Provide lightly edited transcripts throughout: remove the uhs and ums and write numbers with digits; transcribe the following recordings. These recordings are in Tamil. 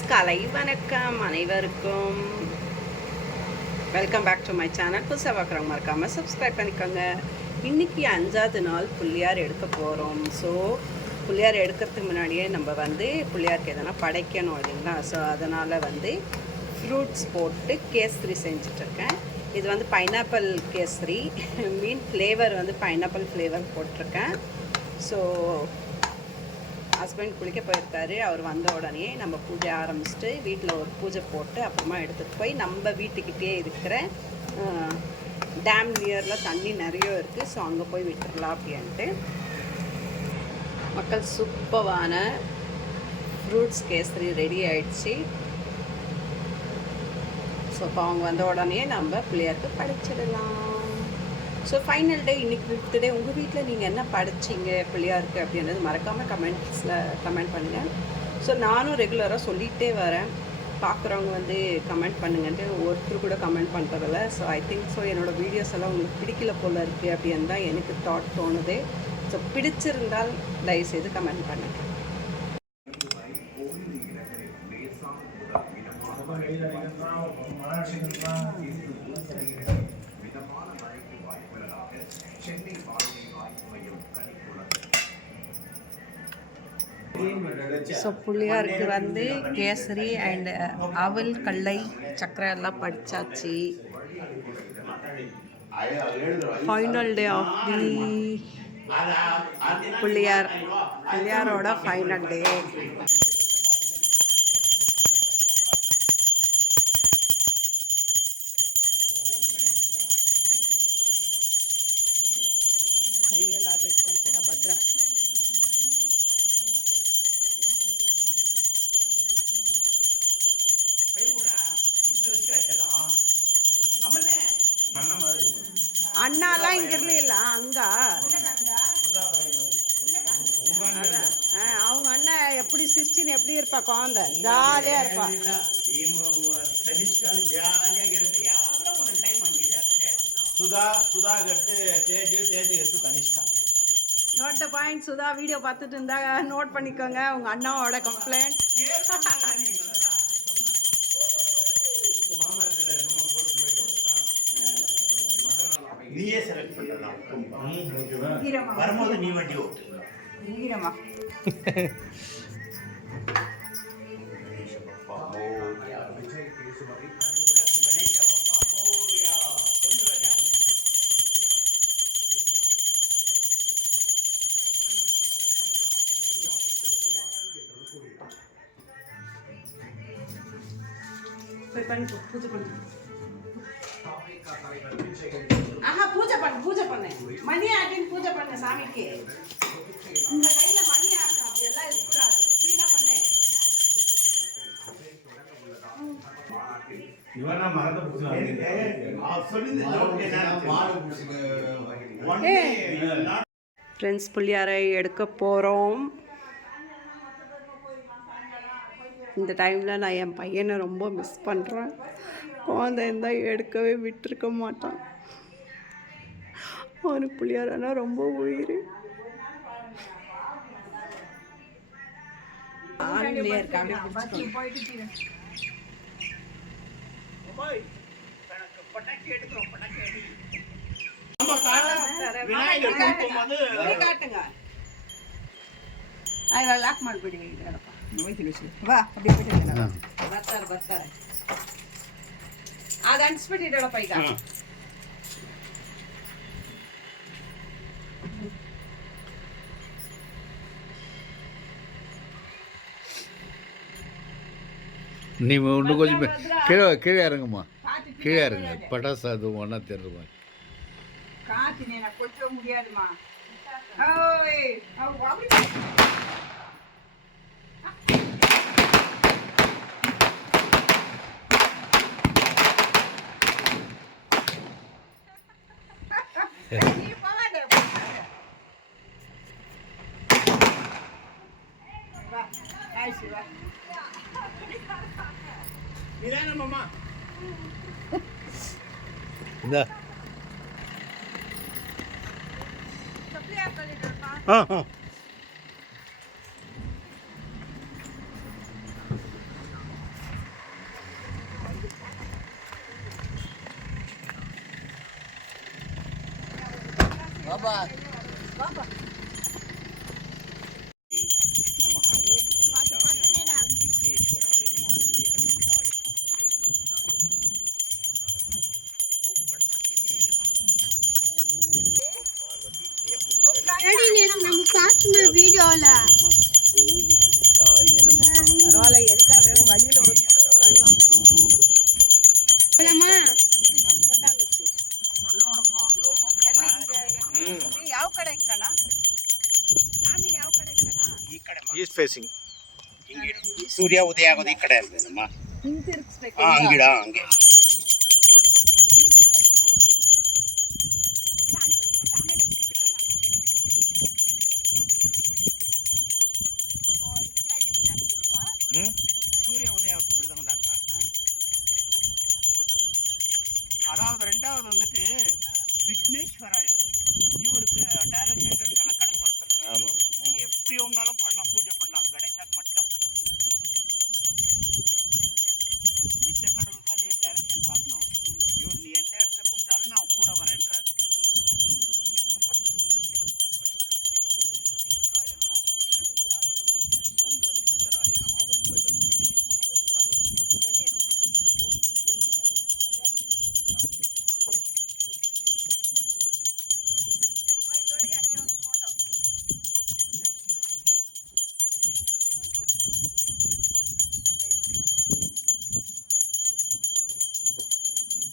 கலை வணக்கம் அனைவருக்கும். Welcome back to my channel. புதுசாக பார்க்குறவங்க மறக்காமல் சப்ஸ்கிரைப் பண்ணிக்கோங்க. இன்றைக்கி 5வது நாள் புள்ளியார் எடுக்க போகிறோம். ஸோ புள்ளியார் எடுக்கிறதுக்கு முன்னாடியே நம்ம புள்ளியாருக்கு எதனா படைக்கணும் இல்லைங்களா. ஸோ அதனால் ஃப்ரூட்ஸ் போட்டு கேசரி செஞ்சிட்ருக்கேன். இது பைனாப்பிள் கேசரி, மீன் ஃப்ளேவர் பைனாப்பிள் ஃப்ளேவர் போட்டிருக்கேன். ஸோ ஹஸ்பண்ட் குளிக்க போயிருக்காரு. அவர் வந்த உடனே நம்ம பூஜை ஆரம்பிச்சுட்டு வீட்டில் ஒரு பூஜை போட்டு அப்புறமா எடுத்துகிட்டு போய் நம்ம வீட்டுக்கிட்டே இருக்கிற டேம் நியரில் தண்ணி நிறைய இருக்குது. ஸோ அங்கே போய் விட்டுடலாம் அப்படின்ட்டு மக்கள். சூப்பரான ஃப்ரூட்ஸ் கேசரி ரெடி ஆயிடுச்சு. ஸோ இப்போ அவங்க வந்த உடனே நம்ம பிள்ளையாருக்கு படைச்சிடலாம். ஸோ ஃபைனல் டே இன்றைக்கி 5th டே. உங்கள் வீட்டில் நீங்கள் என்ன படைச்சிங்க பிள்ளையாருக்கு அப்படின்றது மறக்காமல் கமெண்ட்ஸில் கமெண்ட் பண்ணுங்கள். ஸோ நானும் ரெகுலராக சொல்லிகிட்டே வரேன். பார்க்குறவங்க கமெண்ட் பண்ணுங்கன்ட்டு ஒருத்தர் கூட கமெண்ட் பண்ணுறதில்ல. ஸோ ஐ திங்க் ஸோ என்னோடய வீடியோஸ் எல்லாம் உங்களுக்கு பிடிக்கல போல் இருக்குது அப்படின்னு தான் எனக்கு தாட் தோணுது. ஸோ பிடிச்சிருந்தால் தயவுசெய்து கமெண்ட் பண்ணுங்கள். ஸோ புள்ளியாருக்கு கேசரி அண்ட் அவல் கடலை சக்கரை எல்லாம் படித்தாச்சு. ஃபைனல் டே ஆஃப் தி புள்ளியாரோட ஃபைனல் டே. கையெல்லாம் இಟ್ಕೊಂತೀರಾ ಭದ್ರ. அண்ணாலாம் இங்க இல்ல அங்க அவங்க அண்ணன் எப்படி சிரிச்சுன்னு எப்படி இருப்பா, குழந்தை ஜாலியா இருப்பா. Note the point. Sudha video பார்த்துட்டு இருந்தா நோட் பண்ணிக்கோங்க உங்க அண்ணாவோட கம்ப்ளைண்ட். நீயே செலக்ட் பண்ணலாம். வரும்போது நீ வண்டி ஓட்டு. ஈரமா போய் பண்ணு, பூஜை பண்ணு. ஆஹா, பூஜை பண்ணு மணி ஆட்டின்னு பூஜை பண்ணு சாமிக்கு. இந்த கையில மணி ஆட்டம் அப்படி எல்லாம் இருக்கக்கூடாது. க்ளீனா பண்ணு. ஃப்ரெண்ட்ஸ், புள்ளியாரை எடுக்க போகிறோம். இந்த டைமில் நான் என் பையனை ரொம்ப மிஸ் பண்ணுறேன். குழந்தை இருந்தால் எடுக்கவே விட்டுருக்க மாட்டான். அவனுக்கு புள்ளியாரனா ரொம்ப உயிர். ಲಾಕ್ ಮಾಡಿಬಿಡಿ. ಬಾ ಬರ್ತಾರೆ. ಅದು ಅಂಟಿಸ್ಬಿಟ್ಟಿಡಪ್ಪ ಈಗ. ನೀವು இன்னும் கொஞ்சம் கீழே இறங்குமா, கீழே இறங்க. பட்டாசு அது ஒன்றா தெரியுமா? காத்தினே நான் கொட்ட முடியாதுமா. இந்த நமஹ ஓம் கணேசாய நமஹ ஓம் விக்னேஸ்வராய நமஹ ஓம் ஏகதந்தாய பரவாயில்ல எனக்காக வழியில் ஒரு கொட்டாங்குச்சி ಯಾವ ಕಡೆ ಇಕ್ಕಣ ಸಾಮಿನ ಯಾವ ಕಡೆ ಇಕ್ಕಣ ಈ ಕಡೆ ಈಸ್ಟ್ ಫೇಸಿಂಗ್ ಸೂರ್ಯ ಉದಯ ಆಗೋದು ಈ ಕಡೆ ಅಲ್ವೇನಮ್ಮ ಹಿಂತಿರುಗಿಸ್ಬೇಕು ಹಂಗಿಡ ಹಂಗೆ ಅಂಟಿಸ್ಬಿಟ್ಟು ಆಮೇಲೆ ಎತ್ತಿ ಬಿಡೋಣ ಓ இந்த சைடு இப்படி அடிச்சிருப்பா சூரிய உதயம் ஆகுது இப்படி தான் அக்கா அதாவது ரெண்டாவது வந்துட்டு விக்னேஸ்வராய இவருக்கு டைரக்ஷன் கணக்கு கொடுத்துருங்க ஆமாம் நீ எப்படி ஒன்றாலும் பண்ணலாம் பூஜை பண்ணலாம் கணேசாக்கு மட்டும் மிச்ச கடவுள் தான் நீ டைரக்ஷன் பார்க்கணும் இவர் நீ எந்த இடத்துல கூப்பிட்டாலும் நான் கூட வரேன்றாரு ஓம் லம்போதராய நம ஓம் கஜமுகனே நம ஓம் பார்வதி ஓம் லம்போதராய நம ஓம் இதோடய அங்கே ஒரு ஃபோட்டோ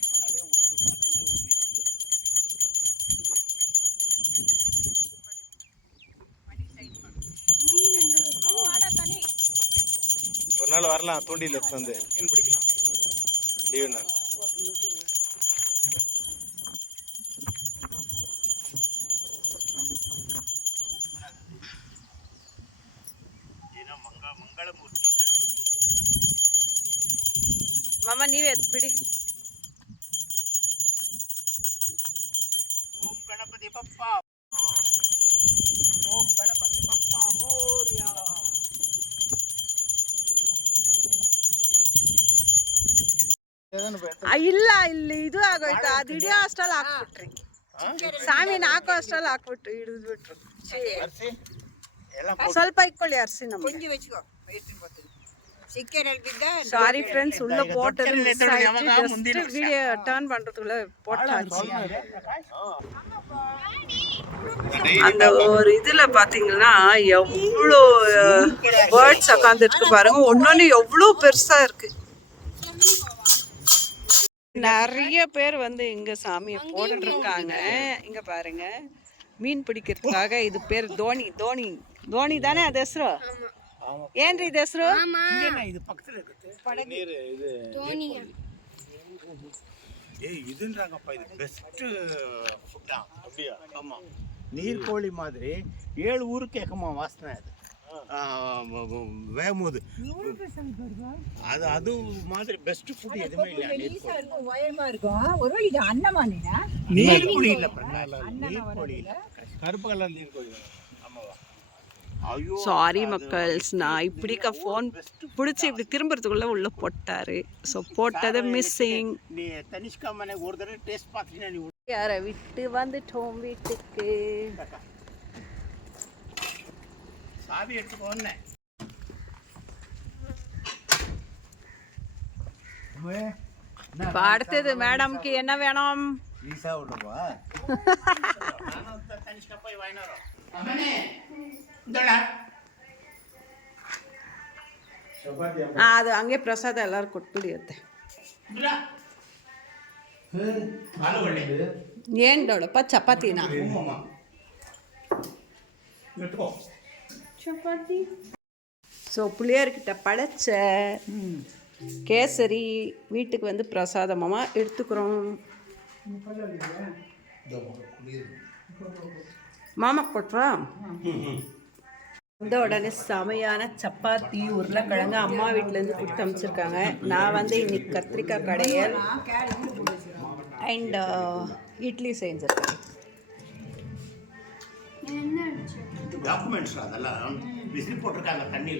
ಅದರಲ್ಲೇ ಉಟ್ಟು ಅದರಲ್ಲೇ ಹೋಗ್ತೀನಿ தனி ஒரு நாள் வரலாம் தூண்டியில் எடுத்து வந்து மீன் பிடிக்கலாம் லீவு நாள் ಏನೋ ಮಂಗಳಮೂರ್ತಿ ಗಣಪತಿ ಮಾಮ ನೀವೇ ಎತ್ಬಿಡಿ ಓಂ ಗಣಪತಿ ಬಪ್ಪ ಓಂ ಗಣಪತಿ ಬಪ್ಪ ಮೋರ್ಯ ಇಲ್ಲ ಇಲ್ಲಿ ಇದು ಆಗೋಯ್ತು ಅದು ಹಿಡಿಯೋ ಅಷ್ಟಲ್ಲಿ ಹಾಕ್ಬಿಟ್ರಿ ಸಾಮಿನ ಹಾಕೋ ಅಷ್ಟಲ್ಲಿ ಹಾಕ್ಬಿಟ್ರು ಹಿಡಿದ್ಬಿಟ್ರು ಅರ್ಸಿ ಎಲ್ಲ ಸ್ವಲ್ಪ ಇಟ್ಕೊಳ್ಳಿ ಅರ್ಸಿ ನಮ್ಗೆ சாரி ஃப்ரெண்ட்ஸ் உள்ள போட்டது மிஸ் ஆயிடுச்சு ஜஸ்ட் வீடியோ டர்ன் பண்றதுக்குள்ள போட்டாச்சு அந்த ஒரு இதுல பாத்தீங்கன்னா எவ்வளோ பேர்ட்ஸ் உட்காந்துருக்கு பாருங்க ஒன்னொன்னு எவ்வளோ பெருசா இருக்கு நிறைய பேர் வந்து இங்க சாமியை போட்டுட்டு இருக்காங்க இங்க பாருங்க மீன் பிடிக்கிறதுக்காக இது பேர் தோனி தோனி தோனி தானே அது ಹೆಸರು ಏನ್ರಿ ಇದು ಹೆಸರು ಇದು ಪಕ್ಕದಲ್ಲಿ ಇರುತ್ತೆ ನೀರು ಇದು இதுன்றாங்கப்பா இது பெஸ்ட் ஃபுட்டா அப்படியா ஆமாம் நீர்க்கோழி மாதிரி 7 ஊருக்கு கேட்குமா வாசனை அது வேகும்போது அது அது மாதிரி பெஸ்ட் ஃபுட் எதுவுமே இல்லை நீர்க்கோழி இல்லை நீர்க்கோழி இல்லை கருப்பு கலர் நீர் கோழி ஆமாவா ஐயோ சாரி மக்கள்ஸ் நான் இப்படிக்க ஃபோன் பிடிச்சி இப்படி திரும்புறதுக்குள்ள உள்ள போட்டாரு ஸோ போட்டது மிஸ்ஸிங் நீ தனிஷ்கா மனை ஒரு தடவை டேஸ்ட் பார்த்துட்டீங்கன்னா நீ யாரை விட்டு வந்துட்டோம் வீட்டுக்கு சாவி எடுத்துக்கோன்னே இப்போ அடுத்தது மேடம்க்கு என்ன வேணும் வீசா விடுவா தனிஷ்கா போய் வாங்கிட்டு வரோம் ಅದು ಹಂಗೆ ಪ್ರಸಾದ ಎಲ್ಲರೂ ಕೊಟ್ಬಿಡಿಯುತ್ತೆ ಏನು ದೊಡ್ಡಪ್ಪ ಚಪಾತಿನಾ சப்பாத்தி ஸோ பிள்ளையார்கிட்ட படைச்ச கேசரி வீட்டுக்கு வந்து பிரசாதமாக எடுத்துக்கிறோம் மாமா கொட்டுறா இந்த உடனே செமையான சப்பாத்தி உருளைக்கிழங்கு அம்மா வீட்டிலேருந்து கொடுத்து அமைச்சிருக்காங்க நான் வந்து இன்னைக்கு கத்திரிக்காய் கடையல் அண்ட் இட்லி செஞ்சுருக்கேன் டாக்குமெண்ட்ஸ் அதெல்லாம் விசில் போட்டிருக்காங்க தண்ணி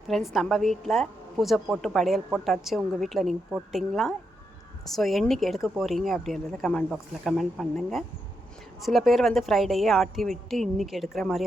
ஃப்ரெண்ட்ஸ் நம்ம வீட்டில் பூஜை போட்டு படையல் போட்டாச்சு. உங்கள் வீட்டில் நீங்கள் போட்டிங்களா? ஸோ என்னைக்கு எடுக்க போகிறீங்க அப்படின்றத கமெண்ட் பாக்ஸில் கமெண்ட் பண்ணுங்கள். சில பேர் வந்து ஃப்ரைடேயே ஆட்டி விட்டு இன்றைக்கி எடுக்கிற மாதிரி